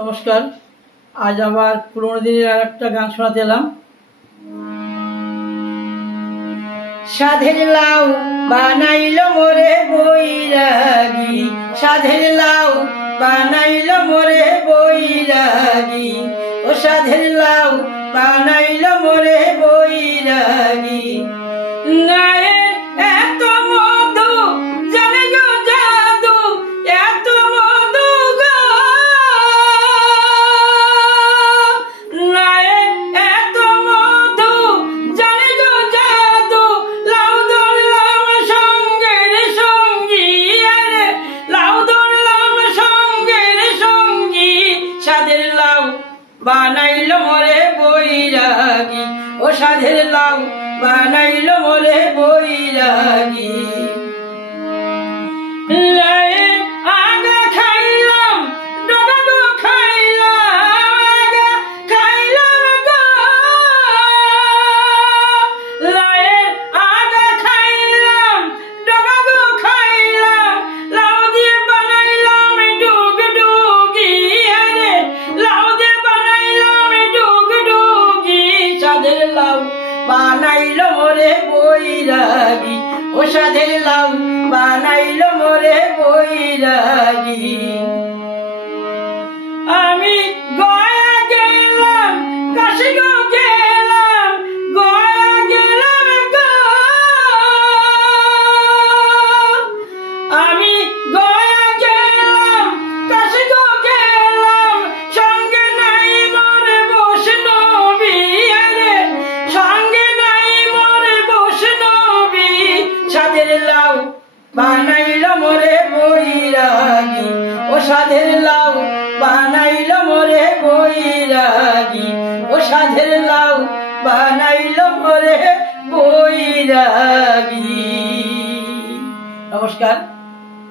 নমস্কার। আজ আবার পুরোনো দিনের আর একটা গান শোনাতে এলাম। সাধের লাউ বানাইল মোরে বৈরাগী, সাধের লাউ বানাইল মোরে বৈরাগী, ও সাধের লাউ বানাইল মোরে বৈরাগী। এত মধু জানে গো জাদু, এত মধু গো এত মধু জানে গো জাদু, লাউ ধরলাম সঙ্গের সঙ্গী, আরে লাউ ধরলাম সঙ্গের সঙ্গী, সাধের লাউ বানাইল মোরে বৈরাগী, ও সাধের লাউ বানাইল মোরে বৈরাগী। আগা খাইলাম ডগা গো খাইলাম, আগা খাইলাম গো আগা খাইলাম ডগা গো খাইলাম, লাউ দিয়ে বানাইলাম ডুগ ডুগি, আরে লাউ দিয়ে বানাইলাম ডুগ ডুগি, সাধের লাউ বানাইল মোরে বৈরাগী, ও সাধের লাউ বানাইল মোরে বৈরাগী। আমি গয়া গেলাম কাশি গো গেলাম, গয়া গেলাম গো আমি গয়া গেলাম কাশি গো গেলাম, সঙ্গে নাই মোর বৈষ্ণবী, আরে সঙ্গে নাই মোর বৈষ্ণবী, সাধের লাউ বানাইল মোরে বৈরাগী, ও সাধের লাউ বানাইল মোরে বৈরাগী, ও সাধের লাউ বানাইল মোরে বৈরাগী। নমস্কার।